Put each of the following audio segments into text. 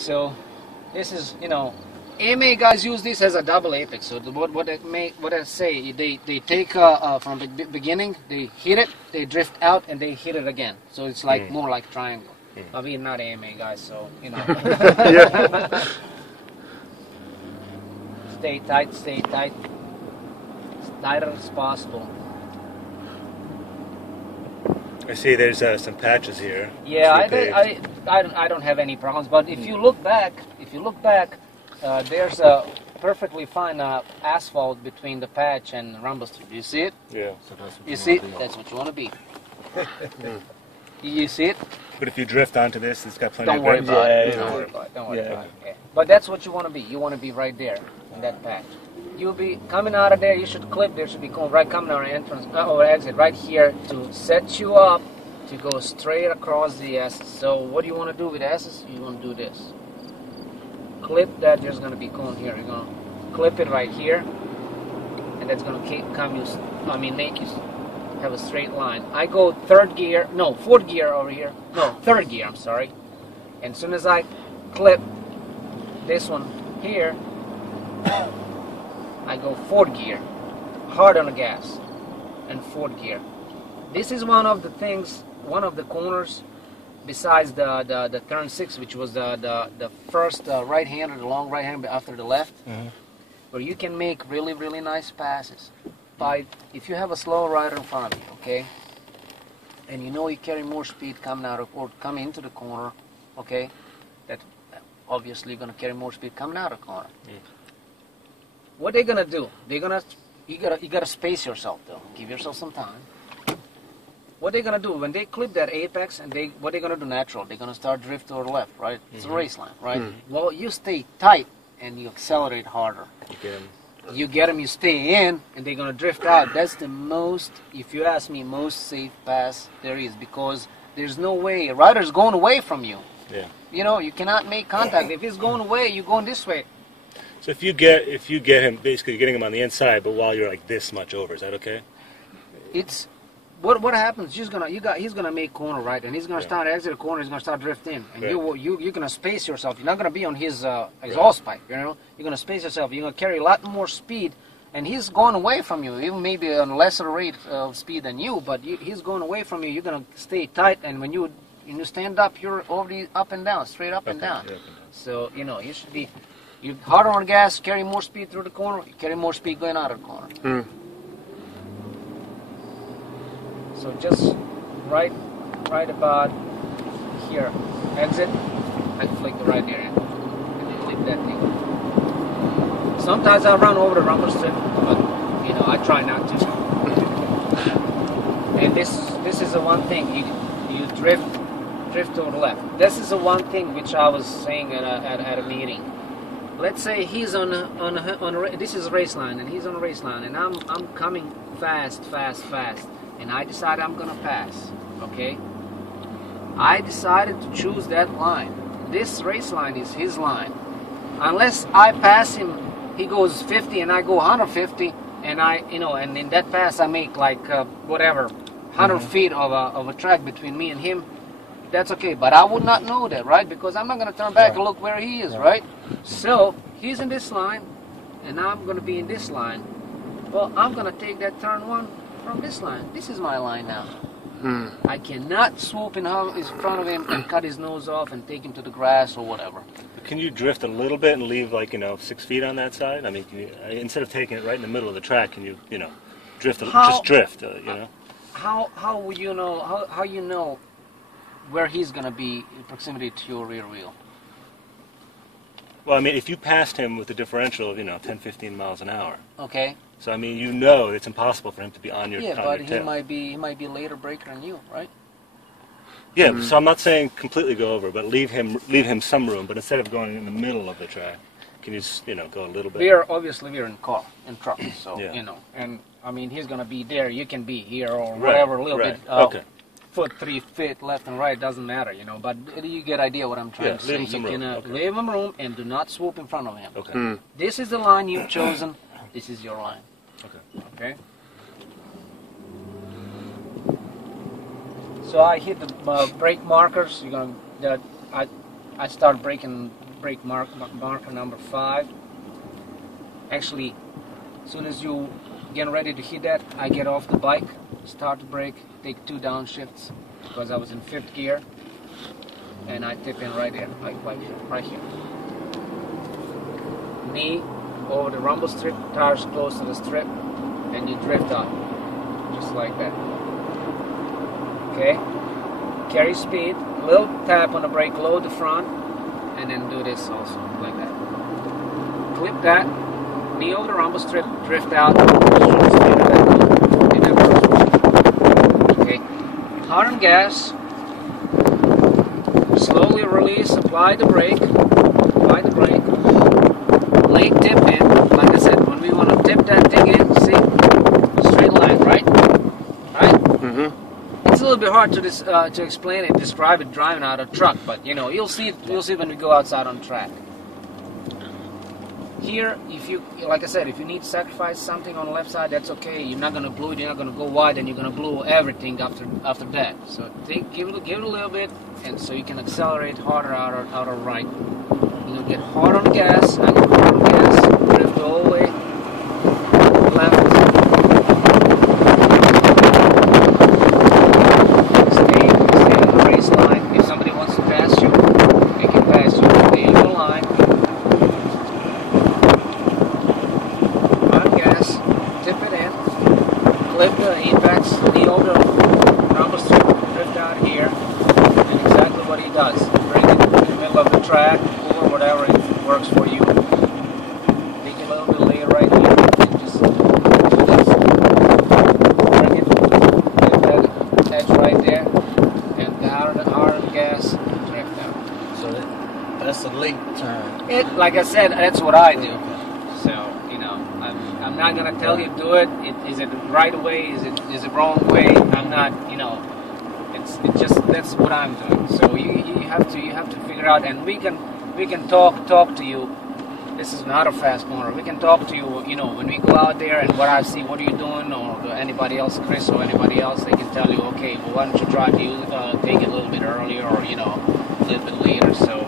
So this is, you know, AMA guys use this as a double apex. So what I say, they take from the beginning, they hit it, they drift out, and they hit it again. So it's like more like triangle. But we're not AMA guys, so you know. Stay tight, as tighter as possible. I see there's some patches here. Yeah, I don't have any problems. But if you look back, there's a perfectly fine asphalt between the patch and rumble strip. You see it? Yeah. So you see it? That's what you want to be. You see it? But if you drift onto this, it's got plenty Don't of worry grip. about it. Don't worry about it. Don't worry about it. Yeah. But that's what you want to be. You want to be right there in that patch. You'll be coming out of there. You should clip. There should be cone right coming out of entrance or exit right here to set you up to go straight across the S's. So what do you want to do with S's? You want to do this. Clip that. There's going to be cone here. You're going to clip it right here, and that's going to make you have a straight line. I go fourth gear over here. No, third gear. I'm sorry. And as soon as I clip this one here, I go fourth gear, hard on the gas, and fourth gear. This is one of the things, one of the corners, besides the turn 6, which was the first right-hander, the long right-hand after the left, where you can make really, really nice passes. If you have a slow rider in front of you, okay, and you know you carry more speed coming out or coming into the corner, okay, that obviously you're going to carry more speed coming out of the corner. What they're gonna do? You gotta space yourself though. Give yourself some time. What they're gonna do when they clip that apex, and what they're gonna do natural? They're gonna start drift to the left, right? It's a race line, right? Well, you stay tight and you accelerate harder. You get them, you stay in, and they're gonna drift out. That's the most, if you ask me, most safe pass there is, because there's no way a rider's going away from you. Yeah. You know, you cannot make contact. If he's going away, you're going this way. So if you get him, basically getting him on the inside, but while you're like this much over, is that okay? It's what happens. He's gonna make corner, right, and he's gonna start exit the corner. He's gonna start drifting, and you're gonna space yourself. You're not gonna be on his exhaust pipe. You know, you're gonna space yourself. You're gonna carry a lot more speed, and he's going away from you, even maybe on a lesser rate of speed than you. But he's going away from you. You're gonna stay tight, and when you stand up, you're already up and down, straight up and down. So you know you should be. You harder on gas, carry more speed through the corner, you carry more speed going out of the corner. So just right about here, exit, I flick the right area, and then clip that thing. Sometimes I run over the rumble strip, but you know, I try not to. And this is the one thing, you drift to the left. This is the one thing which I was saying at a meeting. Let's say he's on this is a race line, and he's on a race line, and I'm coming fast, and I decide I'm gonna pass. Okay, I decided to choose that line. This race line is his line. Unless I pass him, he goes 50 and I go 150, and and in that pass I make like 100 feet of a track between me and him. That's okay, but I would not know that, right? Because I'm not going to turn back and look where he is, right? So, he's in this line, and I'm going to be in this line. Well, I'm going to take that turn 1 from this line. This is my line now. I cannot swoop in front of him and cut his nose off and take him to the grass or whatever. Can you drift a little bit and leave, like, 6 feet on that side? I mean, instead of taking it right in the middle of the track, can you, drift, just drift, How will you know, how you know where he's going to be in proximity to your rear wheel? Well, I mean, if you passed him with a differential of, 10, 15 miles an hour. Okay. So, I mean, it's impossible for him to be on your tail. Yeah, but he might be a later breaker than you, right? Yeah, so I'm not saying completely go over, but leave him some room. But instead of going in the middle of the track, can you just, go a little bit? We're in truck, so, and, I mean, he's going to be there. You can be here or whatever, a little bit. Okay. Foot 3 feet left and right, doesn't matter, but you get idea what I'm trying to say. Leave him some room. Leave him room and do not swoop in front of him. Okay. This is the line you've chosen. This is your line. Okay. So I hit the brake markers. I start braking brake marker number 5. Actually, as soon as you get ready to hit that, I get off the bike, start the brake, take 2 downshifts because I was in 5th gear, and I tip in right there, like right here. Knee over the rumble strip, tires close to the strip, and you drift up, just like that. Okay? Carry speed, a little tap on the brake, load the front, and then do this also, like that. Clip that, knee over the rumble strip, drift out, okay. Hard on gas, slowly release, apply the brake, late tip in. Like I said, when we want to tip that thing in, see, straight line, right? Mm-hmm. It's a little bit hard to explain it, describe it driving out a truck, but you know, you'll see when we go outside on track. Here, if you, like I said, if you need to sacrifice something on the left side, that's okay. You're not gonna blow it, you're not gonna go wide, and you're gonna blow everything after that. So give it a little bit, and so you can accelerate harder out of right. You'll get hard on the gas, and hard on the gas, drift all the way left. Stay on the race line. If somebody wants to pass you, they can pass you. Stay on the line. On gas, tip it in, clip the apex, knee over the rumble strip, drift out here, and exactly what he does. Bring it in the middle of the track, or whatever it works for you. Take a little bit later right here, and just bring it, get that edge right there, and hard on gas, drift out. So that's a late turn. Like I said, that's what I do. So, you know, I'm not gonna tell you do it. Is it the right way? Is it wrong way? I'm not. You know, it's just that's what I'm doing. So you have to figure out, and we can talk to you. This is not a fast corner. We can talk to you. You know, when we go out there and what I see, what are you doing, or anybody else, Chris or anybody else, they can tell you, okay, well, why don't you try to take it a little bit earlier, or you know, a little bit later. So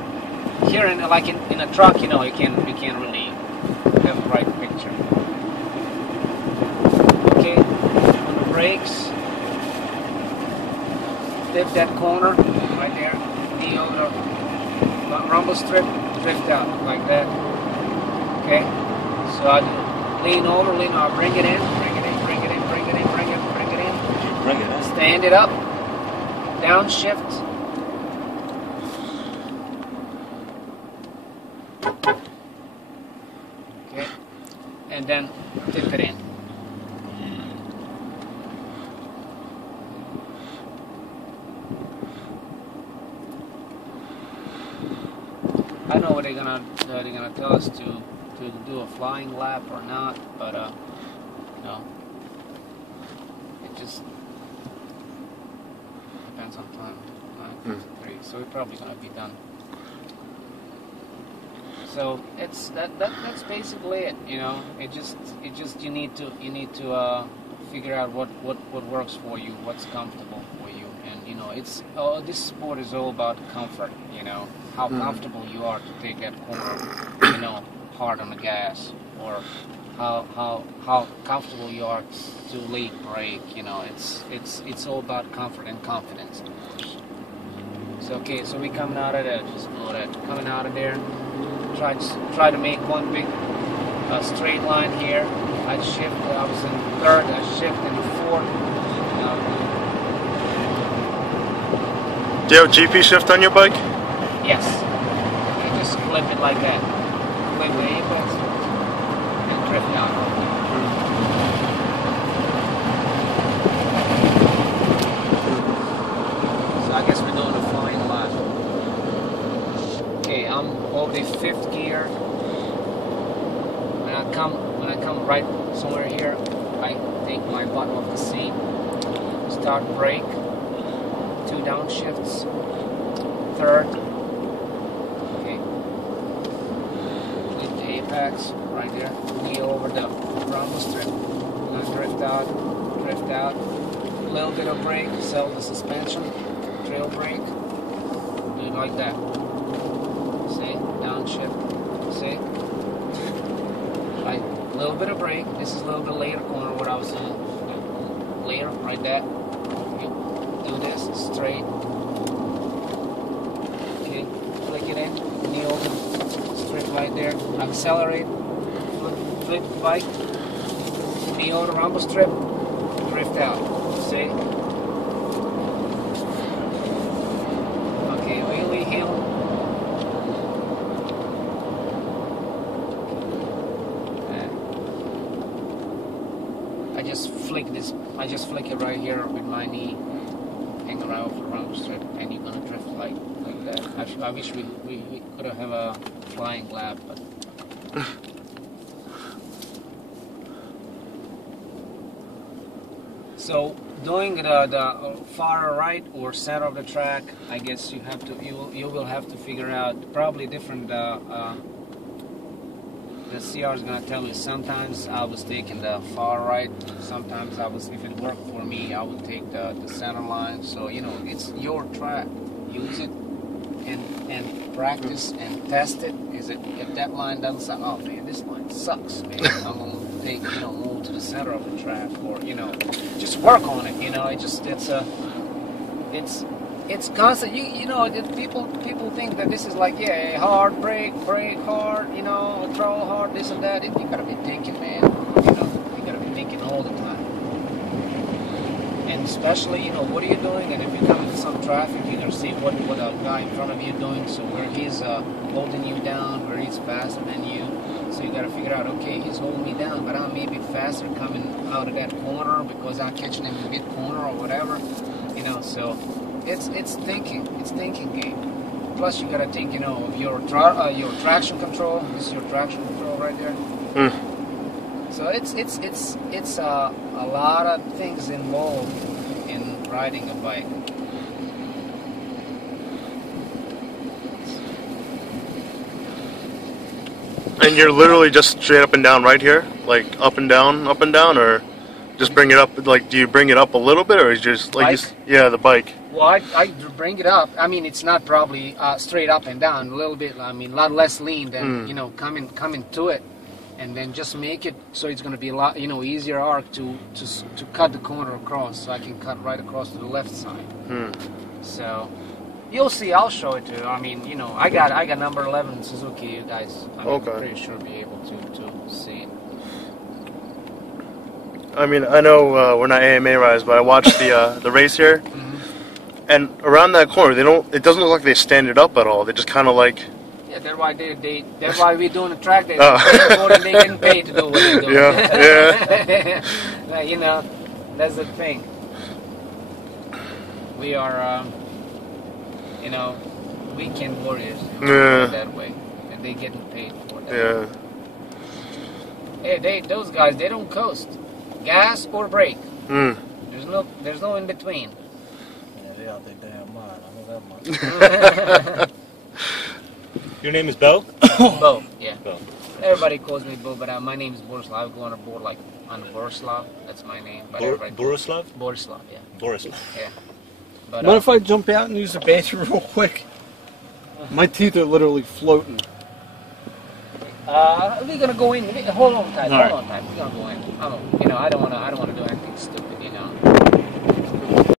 here, in a truck, you know, you can't really have the right picture. Okay, on the brakes, dip that corner right there, knee over the rumble strip, drift out like that. Okay, so I do lean over, bring it in, stand it up, downshift. Okay, and then tip it in. I know what they're gonna tell us to do a flying lap or not, but no, it just depends on time. 9:53, so we're probably gonna be done. So that's basically it. You know, it just you need to figure out what works for you, what's comfortable for you, and you know, this sport is all about comfort. You know, how comfortable you are to take that corner, you know, hard on the gas, or how comfortable you are to late brake. You know, it's all about comfort and confidence. So okay, so we coming out of there, just blow that. Coming out of there, try to make one big straight line here. I was in 3rd, I shift into 4th. Do you have GP shift on your bike? Yes. You just flip it like that. Flip the apex and drift out. So I guess we're doing a flying lap. Okay, I'm over the 5th gear. When I come right somewhere here, I take my butt off the seat, start brake, 2 downshifts, 3rd. Okay. Leave the apex right there. Knee over the rumble strip. Now drift out. A little bit of brake, sell the suspension, trail brake. Do it like that. See? Down downshift. See? Right, a little bit of brake. This is a little bit later corner, what I was saying. Later, right there. Okay. Do this straight. Okay, flick it in. Kneel, straight right there. Accelerate. Flip the bike. Kneel the rumble strip. Drift out. See? Okay, wheelie heel. I just flick it right here with my knee, hang around the rumble strip, and you're gonna drift like that. Actually, I wish we could have a flying lap, but so doing the far right or center of the track, I guess you will have to figure out probably different. The CR is going to tell me sometimes I was taking the far right, sometimes if it worked for me, I would take the center line. So, you know, it's your track. Use it and practice and test it. If that line doesn't suck, oh man, this line sucks, man. I'm going to move to the center of the track, or, just work on it, it's constant. People think that this is like, yeah, hard brake hard, throttle hard, this and that. You gotta be thinking, man. You gotta be thinking all the time. And especially, what are you doing? And if you come into some traffic, you're gonna see what a guy in front of you doing. So where he's holding you down, where he's faster than you. So you gotta figure out, okay, he's holding me down, but I may be faster coming out of that corner because I'm catching him in mid corner or whatever. So. It's thinking game. Plus you gotta think, of your traction control. This is your traction control right there. So it's a lot of things involved in riding a bike. And you're literally just straight up and down right here, like up and down, or just bring it up. Like, do you bring it up a little bit, or is just like the bike? Well, I bring it up. I mean, it's not probably straight up and down. A little bit. I mean, a lot less lean than coming to it, and then just make it so it's going to be a lot easier arc to cut the corner across. So I can cut right across to the left side. So you'll see. I'll show it to you. I mean, I got number 11 Suzuki. You guys, I'm pretty sure be able to see it. I mean, I know we're not AMA riders, but I watched the race here. And around that corner, it doesn't look like they stand it up at all. They just kind of like. Yeah, that's why that's why we're doing the track day. They getting paid to do what they're doing. Yeah. That's the thing. We are, weekend warriors. That way, and they getting paid for that. Yeah. Hey, those guys, they don't coast. Gas or brake. There's no in between. They out their damn mind. I know that much. Your name is Bo? Bo, yeah. Bo. Everybody calls me Bo, but my name is Borislav. I go on a board like on Borislav. That's my name. Borislav? Borislav, yeah. Borislav. Yeah. But, what if I jump out and use the bathroom real quick? My teeth are literally floating. We're gonna go in. Hold on tight. We're gonna go in. I don't wanna do anything.